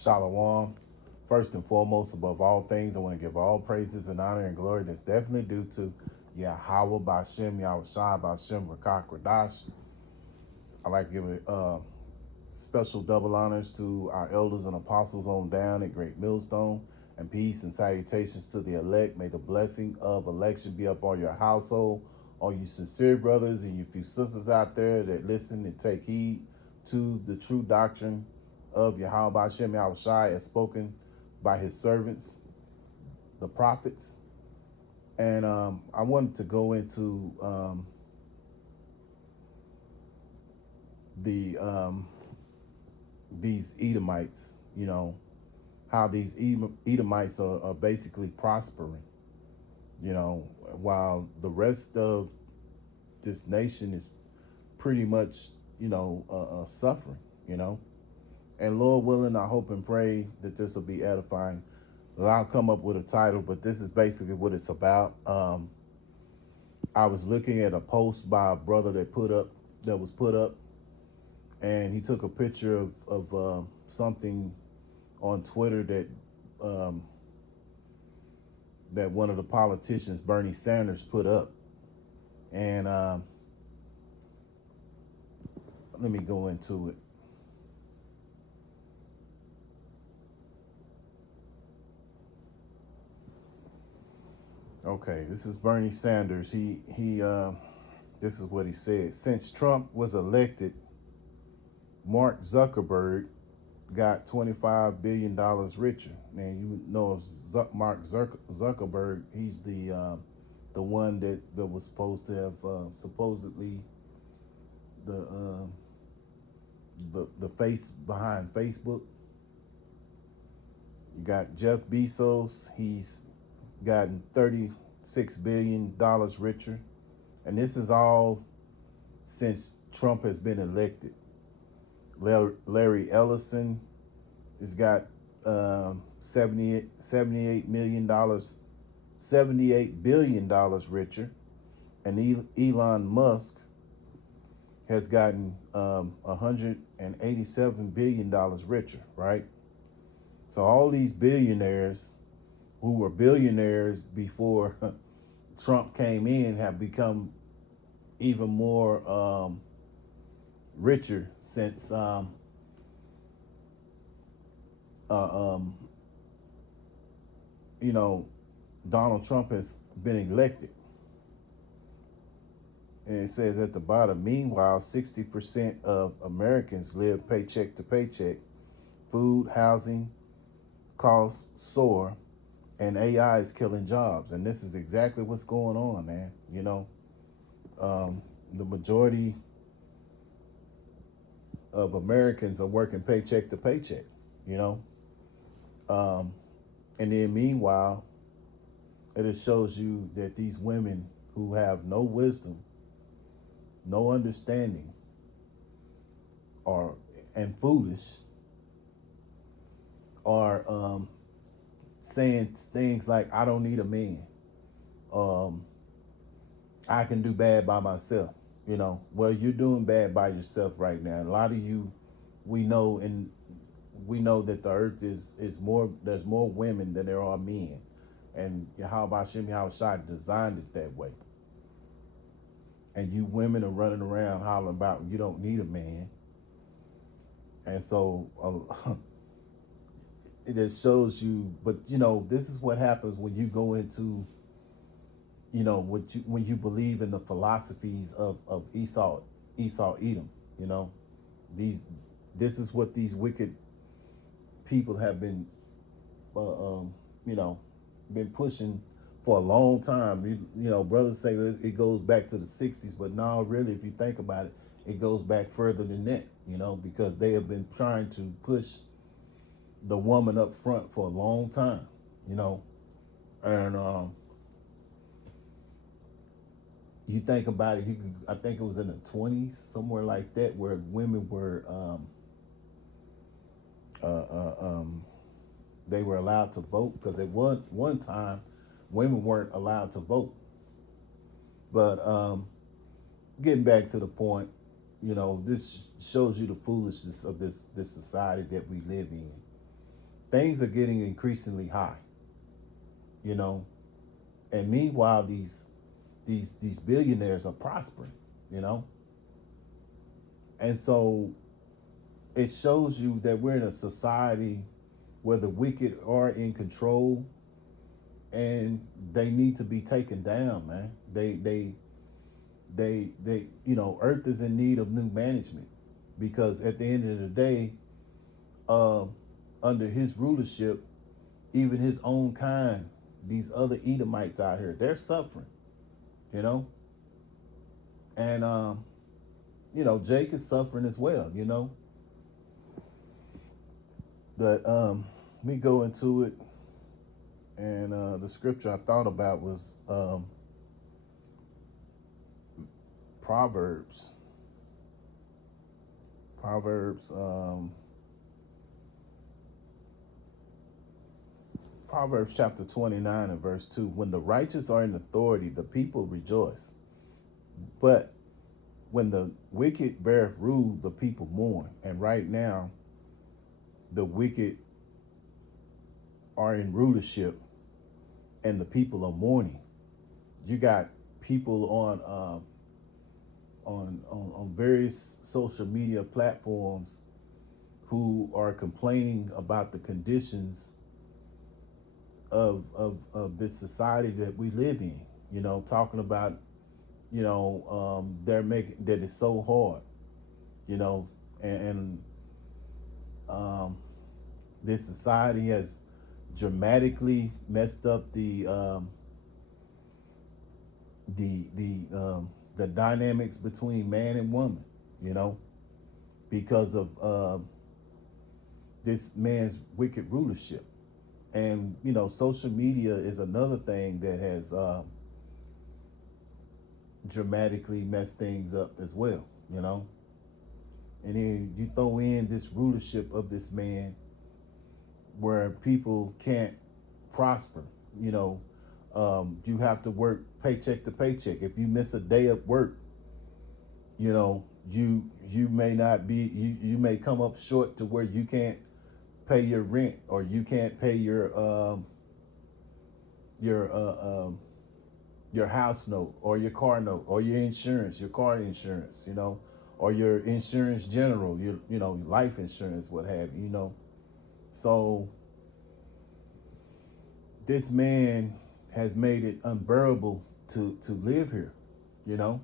Shalom. First and foremost, above all things, I want to give all praises and honor and glory that's definitely due to Yahweh Bashem, Yahweh Shai Bashem, Rakak Radash. I like to give special double honors to our elders and apostles on down at Great Millstone, and peace and salutations to the elect. May the blessing of election be up on your household, all you sincere brothers and you few sisters out there that listen and take heed to the true doctrine of Yahweh Hashem Yahweh Shai as spoken by his servants, the prophets. And I wanted to go into these Edomites, how these Edomites are basically prospering, while the rest of this nation is pretty much, suffering, And Lord willing, I hope and pray that this will be edifying. I'll come up with a title, but this is basically what it's about. I was looking at a post by a brother that was put up, and he took a picture of something on Twitter that one of the politicians, Bernie Sanders, put up. And let me go into it. Okay, this is Bernie Sanders. This is what he said. Since Trump was elected, Mark Zuckerberg got $25 billion richer. Man, you know of Mark Zuckerberg. He's the one that was supposed to have supposedly the face behind Facebook. You got Jeff Bezos. He's gotten $36 billion richer. And this is all since Trump has been elected. Larry Ellison has got $78 billion richer. And Elon Musk has gotten $187 billion richer, right? So all these billionaires who were billionaires before Trump came in have become even more richer since Donald Trump has been elected. And it says at the bottom, meanwhile, 60% of Americans live paycheck to paycheck. Food, housing costs soar, and AI is killing jobs. And this is exactly what's going on, man. The majority of Americans are working paycheck to paycheck, and then meanwhile, it just shows you that these women who have no wisdom, no understanding, and foolish are saying things like, I don't need a man. I can do bad by myself. Well, you're doing bad by yourself right now. A lot of you, we know that the earth is more, there's more women than there are men. And Yahweh Hashem Yahweh Shai designed it that way. And you women are running around hollering about you don't need a man. And so it just shows you, but this is what happens when you go into, when you believe in the philosophies of Esau Edom. This is what these wicked people have been been pushing for a long time. Brothers say it goes back to the 60s, but no, really, if you think about it, it goes back further than that, because they have been trying to push the woman up front for a long time, and you think about it, I think it was in the 20s, somewhere like that, where women were they were allowed to vote, because at one time women weren't allowed to vote. But getting back to the point, this shows you the foolishness of this society that we live in. things are getting increasingly high, you know, and meanwhile these billionaires are prospering, you know, and so it shows you that we're in a society where the wicked are in control, and they need to be taken down, man. They you know, earth is in need of new management, because at the end of the day, uh, under his rulership, even his own kind, these other Edomites out here, they're suffering, you know, and you know, Jake is suffering as well, you know. But let me go into it. And the scripture I thought about was Proverbs. Proverbs chapter 29 and verse 2. When the righteous are in authority, the people rejoice. But when the wicked beareth rule, the people mourn. And right now, the wicked are in rulership and the people are mourning. You got people on various social media platforms who are complaining about the conditions of this society that we live in, you know, talking about, you know, they're making that it's so hard, you know, and this society has dramatically messed up the dynamics between man and woman, you know, because of this man's wicked rulership. And you know, social media is another thing that has dramatically messed things up as well, you know. And then you throw in this rulership of this man where people can't prosper, you know. You have to work paycheck to paycheck. If you miss a day of work, you know, you may not be, you may come up short to where you can't pay your rent, or you can't pay your house note, or your car note, or your insurance, your car insurance, you know, or your insurance general, you know, life insurance, what have you, you know. So this man has made it unbearable to live here, you know.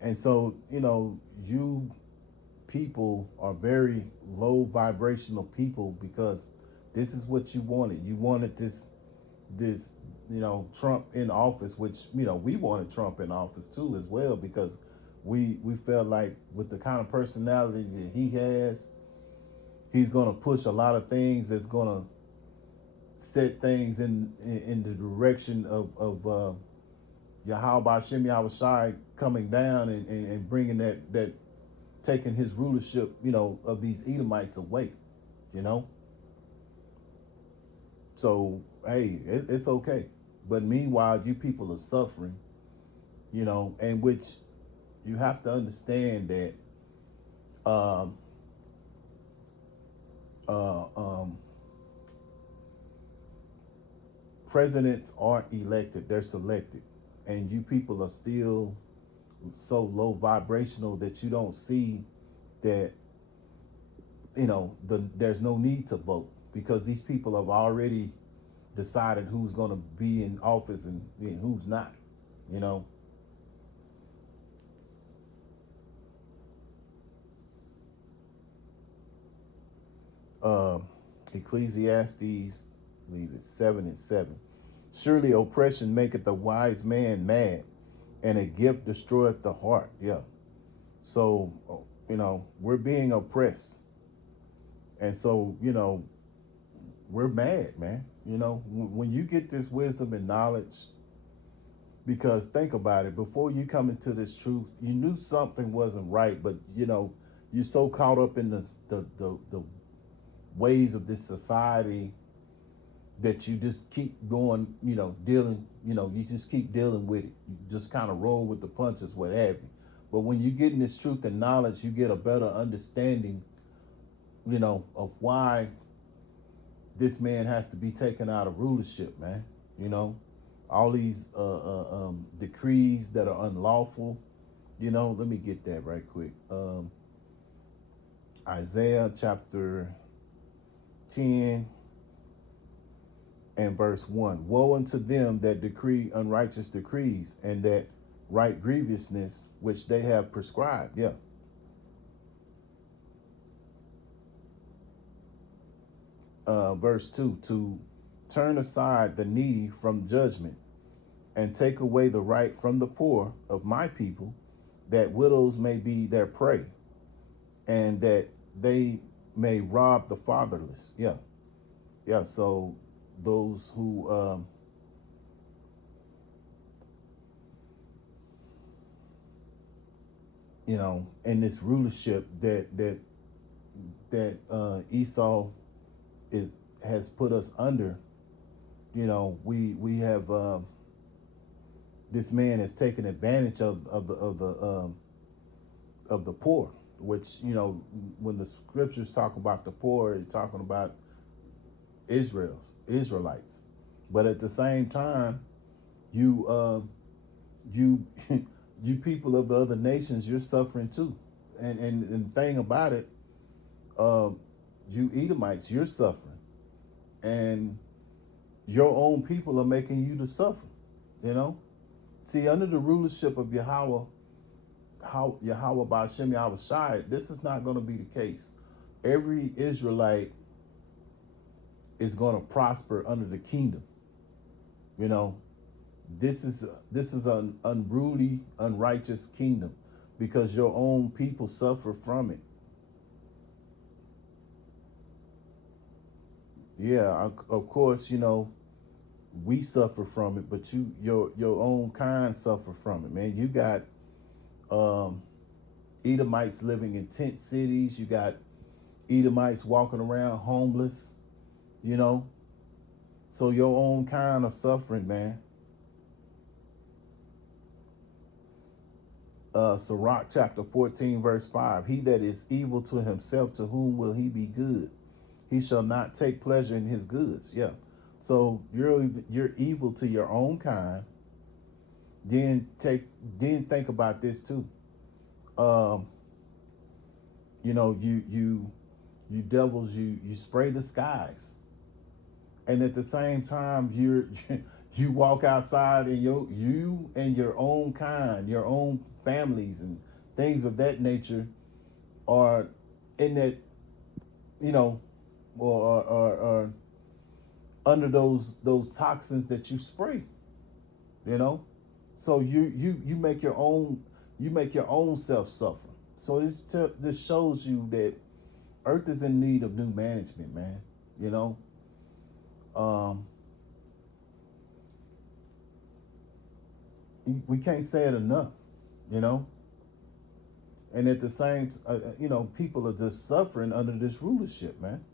And so, you know, you people are very low vibrational people, because this is what you wanted. You wanted this, you know, Trump in office, which, you know, we wanted Trump in office too as well, because we felt like with the kind of personality that he has, he's going to push a lot of things that's going to set things in the direction of Yahweh Hashem Yahushai coming down and bringing that taking his rulership, you know, of these Edomites away, you know. So hey, it's okay. But meanwhile, you people are suffering, you know, and which you have to understand that presidents aren't elected, they're selected. And you people are still so low vibrational that you don't see that, you know, there's no need to vote, because these people have already decided who's going to be in office and who's not, you know. Ecclesiastes, I believe it's 7:7. Surely oppression maketh the wise man mad, and a gift destroyeth the heart. Yeah. So, you know, we're being oppressed. And so, you know, we're mad, man. You know, when you get this wisdom and knowledge, because think about it, before you come into this truth, you knew something wasn't right, but, you know, you're so caught up in the ways of this society that you just keep going, you know, dealing, you know, you just keep dealing with it. You just kind of roll with the punches, what have you. But when you get in this truth and knowledge, you get a better understanding of why this man has to be taken out of rulership, man. You know, all these decrees that are unlawful. Let me get that right quick. Isaiah chapter 10 and verse 1. Woe unto them that decree unrighteous decrees and that write grievousness which they have prescribed. Yeah. Verse 2, to turn aside the needy from judgment and take away the right from the poor of my people, that widows may be their prey and that they may rob the fatherless. Yeah. Yeah. So those who, in this rulership that Esau has put us under, we have, this man has taken advantage of the poor, which, when the scriptures talk about the poor, it's talking about Israelites. But at the same time, you you people of the other nations, you're suffering too. And the thing about it, you Edomites, you're suffering. And your own people are making you to suffer, See, under the rulership of Yahweh Ba'ashem Yahweh Shai, this is not going to be the case. Every Israelite is going to prosper under the kingdom. This is an unruly, unrighteous kingdom because your own people suffer from it. Yeah, of course, we suffer from it, but your own kind suffer from it, man. You got Edomites living in tent cities. You got Edomites walking around homeless, So your own kind of suffering, man. Sirach chapter 14, verse 5. He that is evil to himself, to whom will he be good? He shall not take pleasure in his goods. Yeah. So you're evil to your own kind. Then think about this too. You devils, you spray the skies, and at the same time you walk outside and you and your own kind, your own families and things of that nature are in that, or under those toxins that you spray, So you make your own self suffer. So this shows you that Earth is in need of new management, man. We can't say it enough, And at the same, people are just suffering under this rulership, man.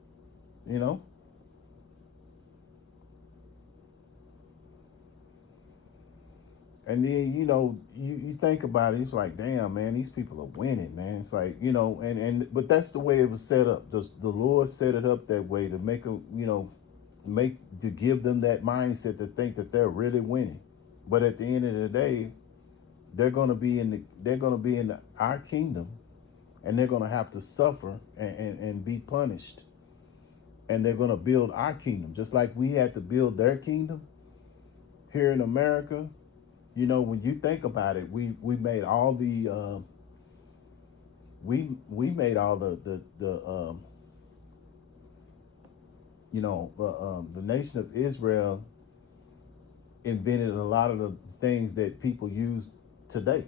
And then, you think about it, it's like, damn, man, these people are winning, man. It's like, but that's the way it was set up. The Lord set it up that way to make them, to give them that mindset to think that they're really winning. But at the end of the day, they're going to be in our kingdom, and they're going to have to suffer and be punished. And they're going to build our kingdom, just like we had to build their kingdom here in America. When you think about it, we made all the we made all the nation of Israel invented a lot of the things that people use today.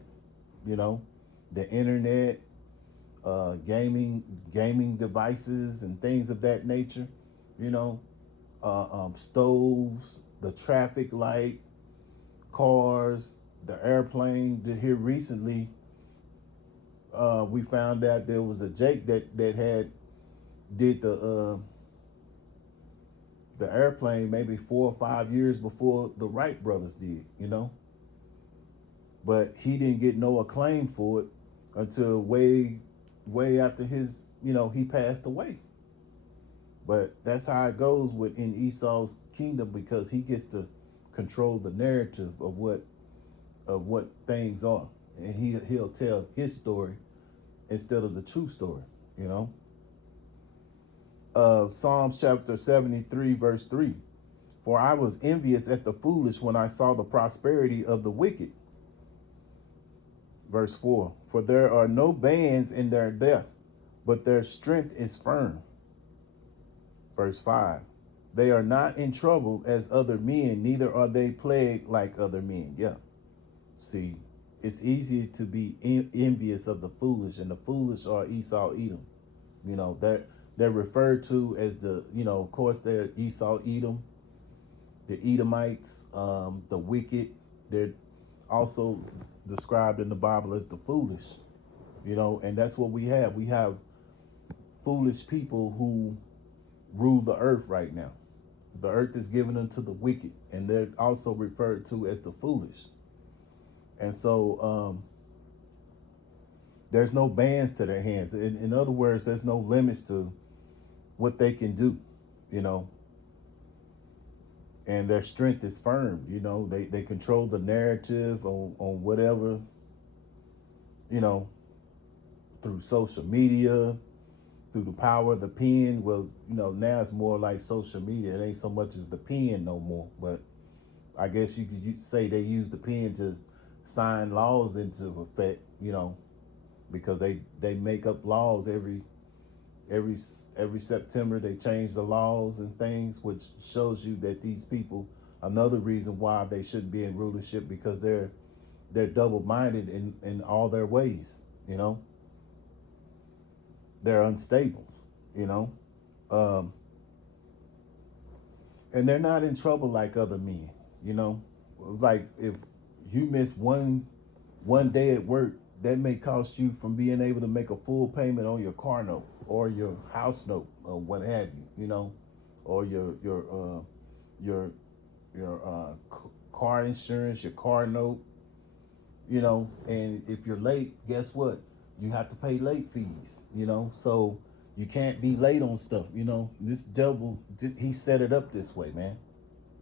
The internet, gaming devices and things of that nature. Stoves, the traffic light, cars, the airplane. Here recently, we found out there was a Jake that did the airplane maybe 4 or 5 years before the Wright brothers did, But he didn't get no acclaim for it until way after his, he passed away, But that's how it goes within Esau's kingdom, because he gets to control the narrative of what things are, and he'll tell his story instead of the true story. You know. Psalms chapter 73 verse 3. For I was envious at the foolish when I saw the prosperity of the wicked. Verse 4. For there are no bands in their death, but their strength is firm. Verse 5. They are not in trouble as other men, neither are they plagued like other men. Yeah. See, it's easy to be envious of the foolish, and the foolish are Esau, Edom. You know, they're referred to as the, you know, of course, they're Esau, Edom, the Edomites, the wicked. They're also described in the Bible as the foolish, you know, and that's what we have. We have foolish people who rule the earth right now. The earth is given unto the wicked, and they're also referred to as the foolish. And so there's no bands to their hands. In other words, there's no limits to what they can do, you know. And their strength is firm, you know. They control the narrative on whatever, you know, through social media, through the power of the pen. Well, you know, now it's more like social media. It ain't so much as the pen no more. But I guess you could say they use the pen to sign laws into effect, you know, because they make up laws every September. They change the laws and things, which shows you that these people, another reason why they shouldn't be in rulership, because they're double-minded in all their ways, you know. They're unstable, you know. And they're not in trouble like other men, you know. Like if you miss one day at work, that may cost you from being able to make a full payment on your car note or your house note or what have you, you know, or your car insurance, your car note, you know. And if you're late, guess what? You have to pay late fees, you know. So you can't be late on stuff, you know. This devil, he set it up this way, man,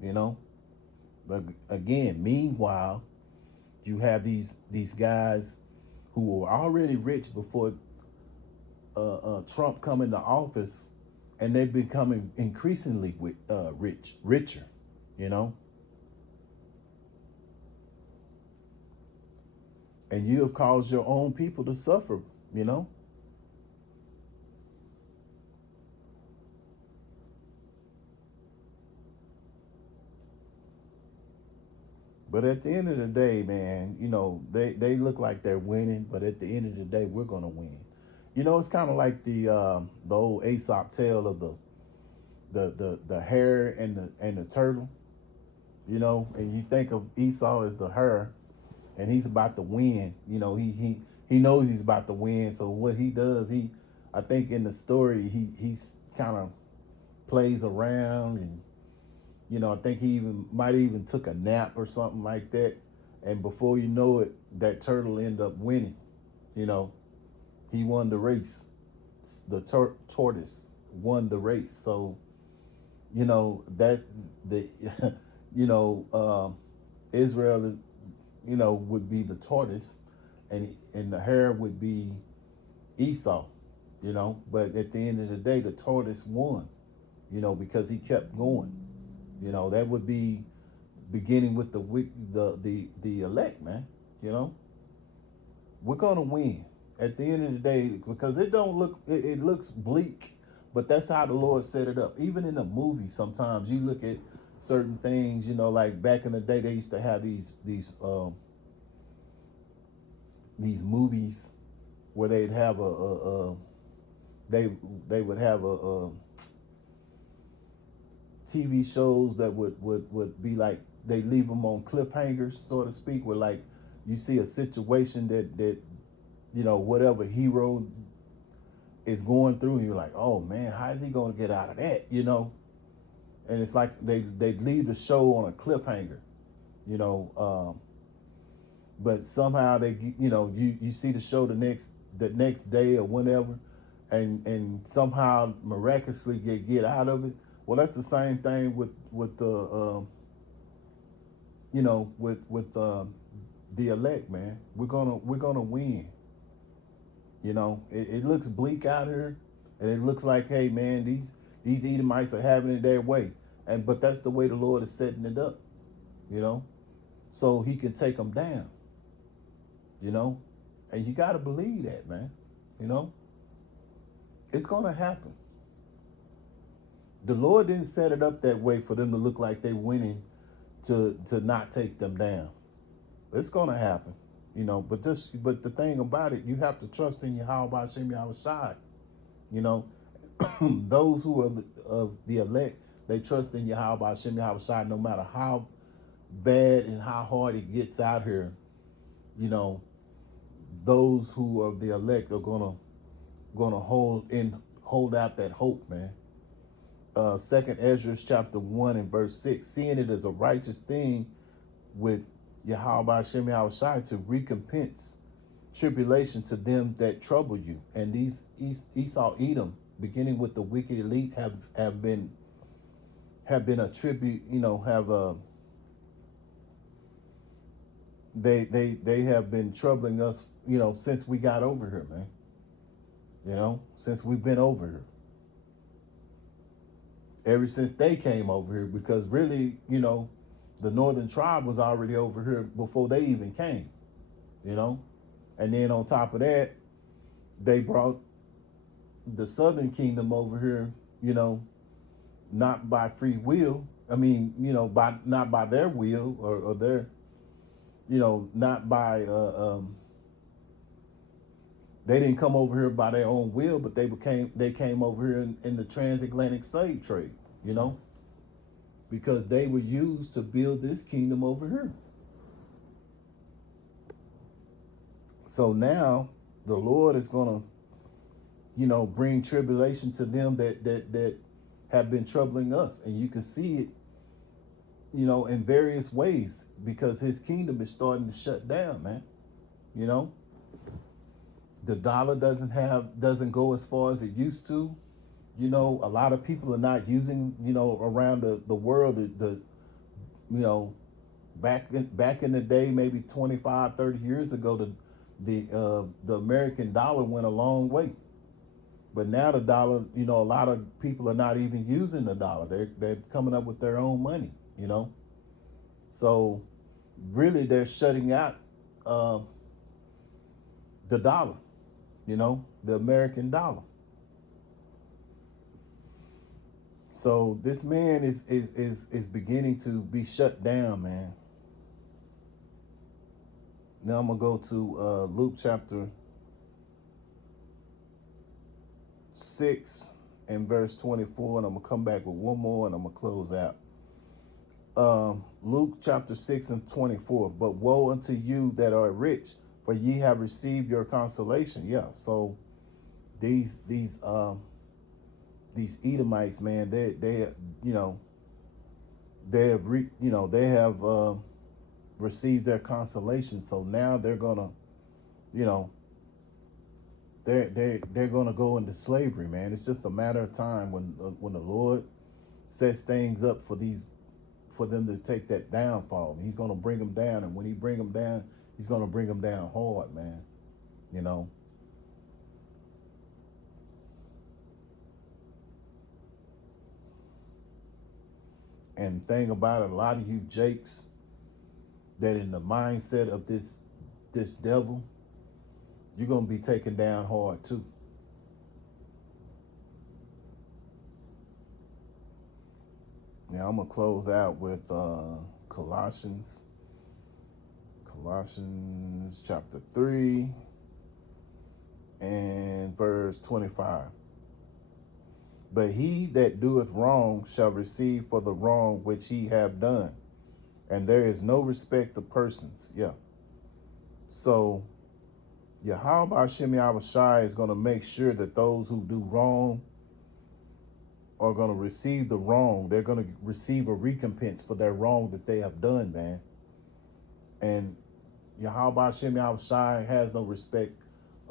you know. But again, meanwhile, you have these guys who were already rich before Trump come into office, and they're becoming increasingly richer, you know. And you have caused your own people to suffer, you know. But at the end of the day, man, you know, they look like they're winning, but at the end of the day, we're gonna win. You know, it's kind of like the old Aesop tale of the hare and the turtle. You know, and you think of Esau as the hare, and he's about to win. You know, he knows he's about to win. So what he does, I think in the story, he's kind of plays around, and you know, I think he might even took a nap or something like that. And before you know it, that turtle ended up winning. You know, he won the race. The tortoise won the race. So, you know, that the, you know, Israel is, you know, would be the tortoise, and the hare would be Esau. You know, but at the end of the day, the tortoise won. You know, because he kept going. You know, that would be beginning with the elect, man. You know, we're gonna win at the end of the day, because it don't look, it looks bleak, but that's how the Lord set it up. Even in the movie, sometimes you look at certain things, you know, like back in the day, they used to have these movies where they'd have they would have a TV shows that would be like, they leave them on cliffhangers, so to speak, where like you see a situation that you know, whatever hero is going through, and you're like, oh man, how is he going to get out of that, you know? And it's like they leave the show on a cliffhanger, you know, but somehow they, you know, you see the show the next day or whenever, and somehow miraculously get out of it. Well, that's the same thing with the the elect, man. We're gonna win. It looks bleak out here, and it looks like, hey, man, these Edomites are having it their way, but that's the way the Lord is setting it up, you know, so He can take them down, you know, and you got to believe that, man. You know, it's gonna happen. The Lord didn't set it up that way for them to look like they winning to not take them down. It's gonna happen, But the thing about it, you have to trust in Yahweh Hashem Yahushai. You know, those who are of the elect, they trust in Yahweh Hashem Yahushai no matter how bad and how hard it gets out here. You know, those who are of the elect are gonna hold out that hope, man. Second Ezra chapter 1 and verse 6, seeing it as a righteous thing with Yahweh Hashem Yahushai to recompense tribulation to them that trouble you. And these Esau Edom, beginning with the wicked elite, have been a tribute, they have been troubling us, since we got over here, man. Since we've been over here. Ever since they came over here, because really, the northern tribe was already over here before they even came, And then on top of that, they brought the southern kingdom over here, not by free will. I mean, not by their will or their, not by, they didn't come over here by their own will, but they came over here in the transatlantic slave trade, because they were used to build this kingdom over here. So now the Lord is going to, bring tribulation to them that have been troubling us. And you can see it, in various ways, because his kingdom is starting to shut down, man. The dollar doesn't go as far as it used to. A lot of people are not using, around the world, back in the day, maybe 25, 30 years ago, the American dollar went a long way. But now the dollar, a lot of people are not even using the dollar. They're coming up with their own money, So really they're shutting out the dollar, the American dollar. So this man is beginning to be shut down, man. Now I'm gonna go to Luke chapter 6 and verse 24, and I'm gonna come back with one more, and I'm gonna close out. Luke chapter 6 and 24. But woe unto you that are rich, for ye have received your consolation. Yeah. So these Edomites, man, they have received their consolation. So now they're gonna, they're gonna go into slavery, man. It's just a matter of time when the Lord sets things up for them to take that downfall. He's gonna bring them down, and when he bring them down, he's gonna bring them down hard, man. And the thing about it, a lot of you jakes that in the mindset of this devil, you're going to be taken down hard too. Now I'm going to close out with Colossians chapter 3 and verse 25. But he that doeth wrong shall receive for the wrong which he have done. And there is no respect of persons. Yeah. So Yahweh Hashem Yahushai is going to make sure that those who do wrong are going to receive the wrong. They're going to receive a recompense for their wrong that they have done, man. And Yahweh Hashem Yahushai has no respect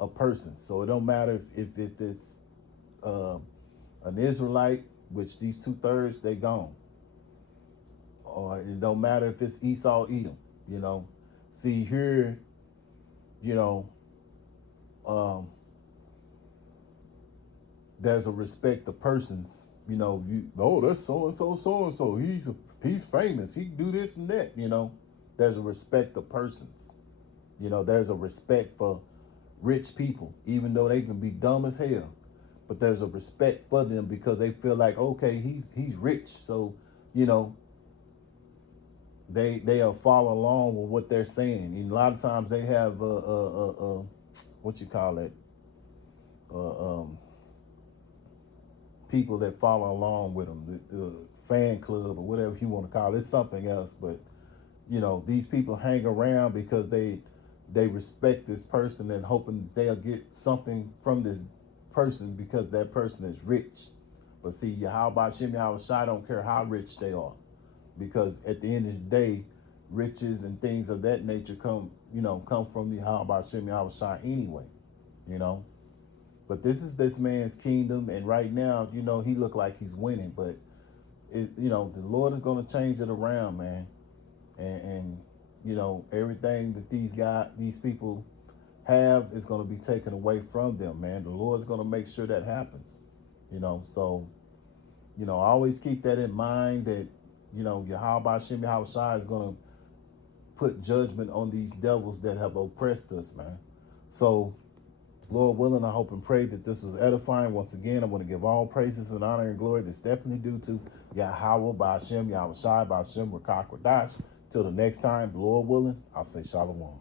of persons. So it don't matter if it's an Israelite, which these 2/3, they gone. Or it don't matter if it's Esau, Edom, you know. See here, you know, there's a respect of persons, you know, that's so and so, so and so. He's famous. He do this and that, you know. There's a respect of persons. You know, there's a respect for rich people, even though they can be dumb as hell. But there's a respect for them because they feel like, okay, he's rich. So, you know, they'll follow along with what they're saying. And a lot of times they have what you call it, people that follow along with them, the fan club or whatever you want to call it. It's something else, but you know, these people hang around because they respect this person and hoping they'll get something from this person because that person is rich. But see, how about Shem Yahushua don't care how rich they are, because at the end of the day, riches and things of that nature come from the how about Shem Yahushua anyway, you know. But this is this man's kingdom, and right now, you know, he look like he's winning, but you know, the Lord is going to change it around, man. And you know, everything that these people have is going to be taken away from them, man. The Lord's going to make sure that happens, you know. So, you know, always keep that in mind, that, you know, Yahweh Shem Yahushua is going to put judgment on these devils that have oppressed us, man. So, Lord willing, I hope and pray that this was edifying. Once again, I want to give all praises and honor and glory that's definitely due to Yahweh, Ba'ashem, Yahushua, Ba'ashem, Rakak, Radash. Till the next time, Lord willing, I'll say Shalom.